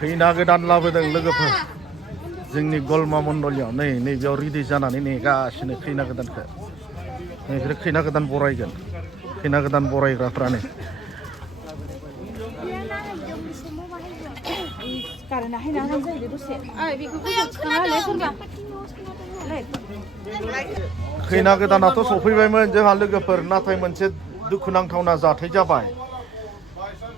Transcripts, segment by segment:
खैना गोदान लाबोदों लोगोफोर जोंनि गलमा मण्डलियाव नैबेयाव रेडि जानानै नेगासिनो खैना गोदानखौ नैबे खैना गोदान बरायगोन खैना गोदान बरायग्राफ्रा नै खैना गोदानाथ' सफैबायमोन जोंहा लोगोफोर नाथाय मोनसे दुखुनांथावना जाथाय जाबाय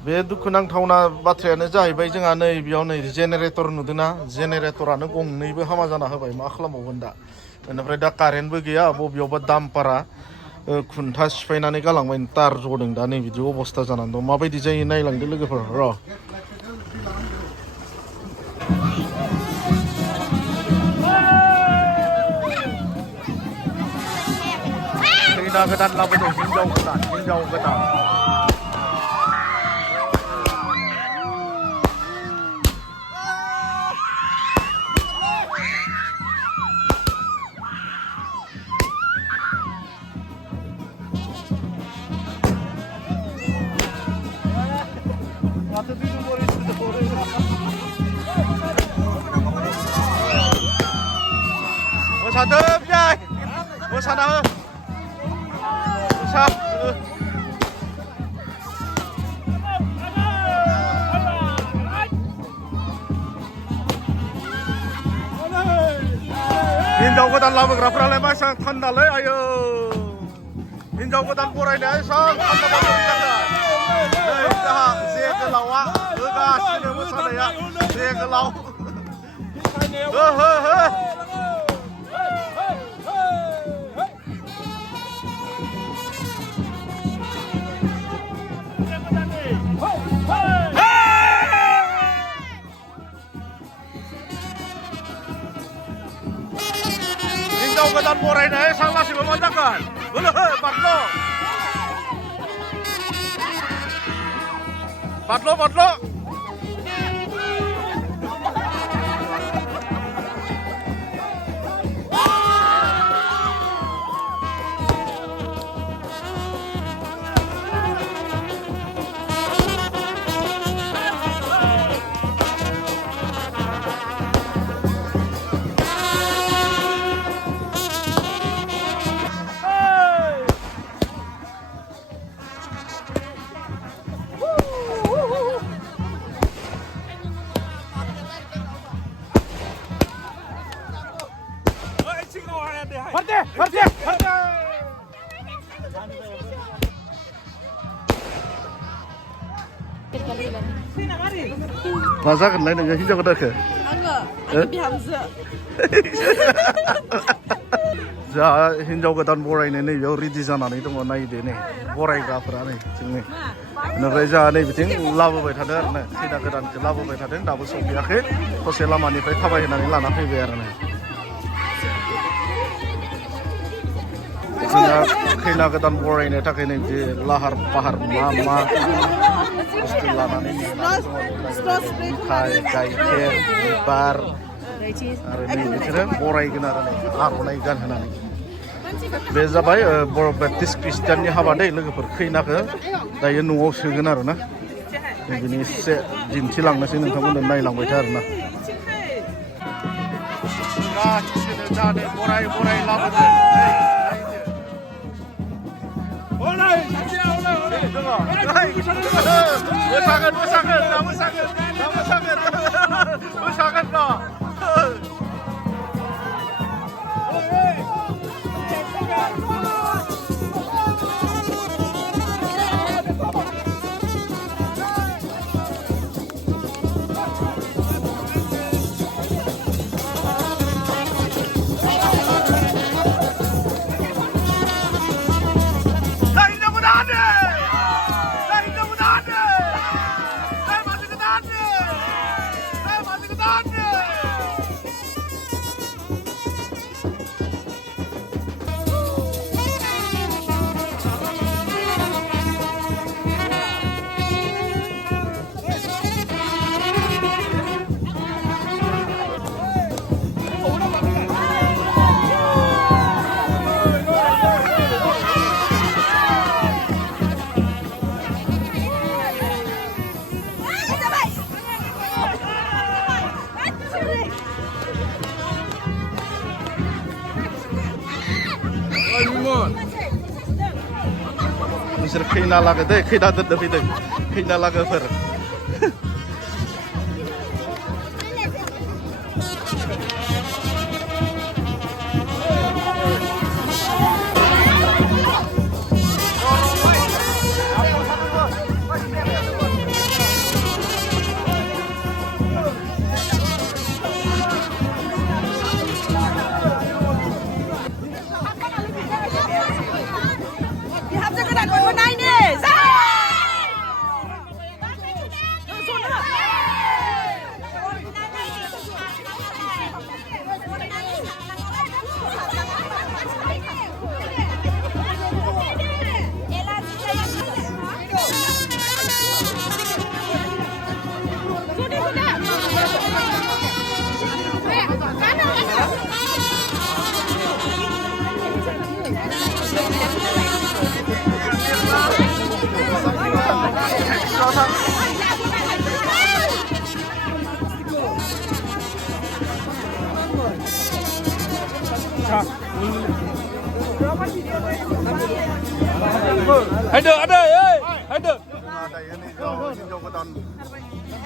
बे दुखुनांथावना बाथ्रायानो जाहैबाय जोंहा नै बेयाव नै जेनेरेटर नुदोंना जेनेरेटरानो गंनैबो हामा जाना होबाय मा खालामबावगोन दा बेनिफ्राय दा कारेन्टबो गैया बबेयावबा दामपारा खुन्था सिफायनानै गालांबाय तार जदों दा नै बिदि अबस्था जानानै दं माबायदि जायो नायलांदो लोगोफोर र' खैना गोदान लाबोदों हिनजाव गोदान मोसादो बियाय मोसाना हो मोसा हिनजाव गोदान लाबोग्राफ्रालाय मा एसां थान्दालै आयौ हिनजाव गोदान बरायनाया एसां थान्दा जागोन जोंहा जे गोलावा होगासिनो मोसानाया जे गोलाव हो हो हो हिनजाव गोदान बरायनाया एसां लासैबो मा जागोन बोलो हो बादल' मा जागोनलाय नोङो हिनजाव गोदानखौ आङो बिहामजो जोंहा हिनजाव गोदान बरायनो नैबेयाव रेडि जानानै दङ नायदो नै बरायग्राफोरा नै जोंनि बेनिफ्राय जोंहा नै बिथिं लाबोबाय थादों आरो ना खैना गोदानखौ लाबोबाय थादों दाबो सफैयाखै ससे लामानिफ्राय थाबायहोनानै लाना फैबाय आरो ना जोंहा खैना गोदान बरायनो थाखाय नै बिदि लाहार फाहार मा बुस्थु लानानै मिथाइ गाइखेर बिबार आरो नै बिसोरो बरायगोन आरो नै आर'नाइ गानहोनानै बे जाबाय बर' बेप्टिस्ट ख्रिस्टियाननि हाबा दै लोगोफोर खैनाखौ दायो न'आव सोगोन आरो ना बिनि एसे दिन्थिलांनोसै नोंथांमोननो नायलांबाय था आरो ना गासिनो जानो बराय लाबोदों मोसागोन र' Done! नोंसोर खैना लागो दै खैना दोननो फैदों खैना लागोफोर Bihamza kedan mau naik nih. Ada, ada. दायो नै हिनजाव गोदान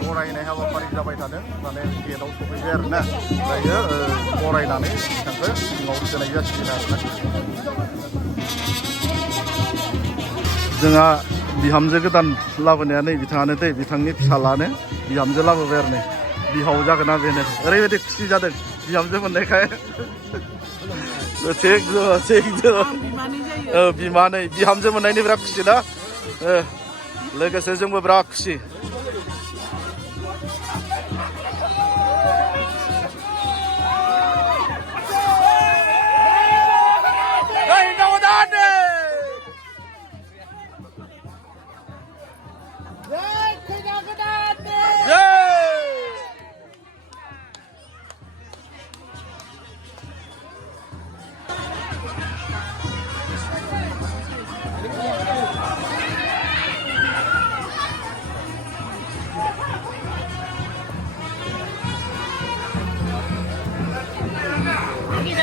बरायनाय हाबाफारि जाबाय थादों माने गेटआव सफैबाय आरोना दायो बरायनानै बिथांखौ सिङाव सोनाय जासिगोन आरोना जोंहा बिहामजो गोदान लाबोनाया नै बिथाङानो दै बिथांनि फिसालानो बिहामजो लाबोबाय आरो नै बिहाव जागोन ना बेनो ओरैबायदि खुसि जादों बिहामजो मोननायखाय बिमानै बिहामजो मोननायनि बिराद खुसि ना लोगोसे जोंबो बिराद खुसि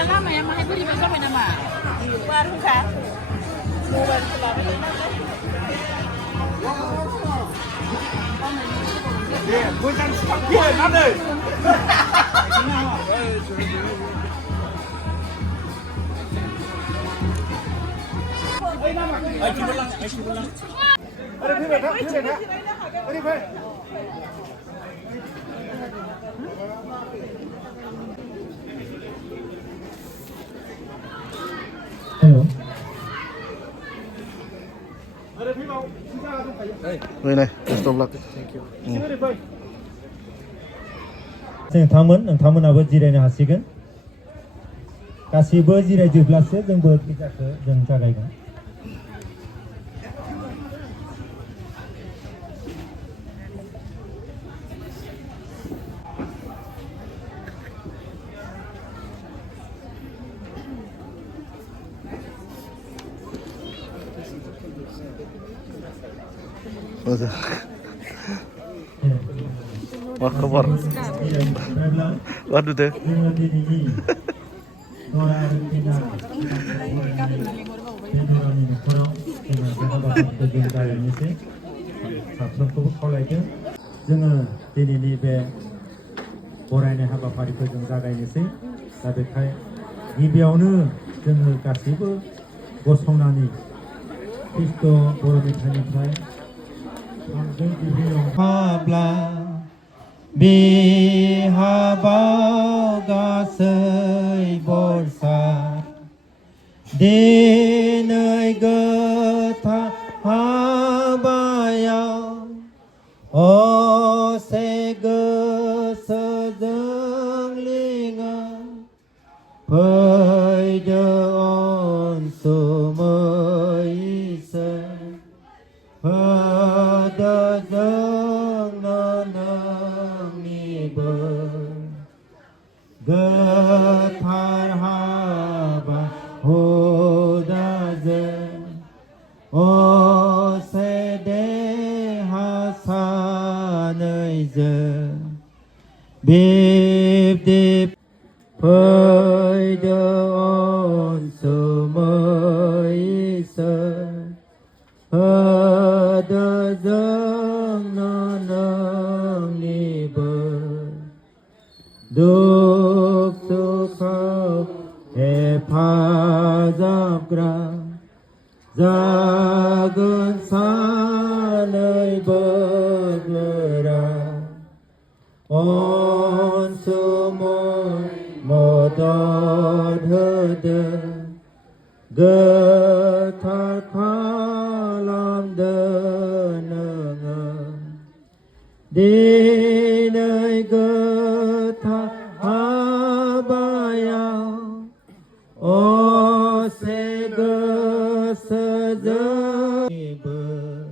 Lama ya, mahal beli besok nama. Baru kan? Bulan selama ini. Yeah, bukan sepakuan ada. Đây này, stop lạc. नोंथांमोनाबो जिरायनो हासिगोन गासिबो जिरायजोबब्लासो जोंबो फुजाखौ जों जागायगोन Wah kabar. Waduh deh. साफ्रोमखौबो खावलायदों जोङो दिनैनि बे बरायनाय हाबाफारिखौ जों जागायनोसै दा बेखाय गिबियावनो जोङो गासैबो गसंनानै ख्रिस्ट' बर' मेथाइनिफ्राय हाब्ला बिहाबाव गासै बरसा दिनै गोथार हाबायाव असे गोसोजों लिङो फैदो अनसुमै इसोर होदो जोंनो नोंनि बोर गोथार हाबा हुदाजों असे देहा सानैजों बिब्दि फैदो अनसुमै इसोर hỡi nâng ni bờ Duk sukha e pha giáp ra Jagun sa nơi bờ ra On su mo đod hơ đơ Gơ thar kha lam đơ nơ ngơ Đi nơi gơ thar ha ba ya O se gơ sơ dơ bơ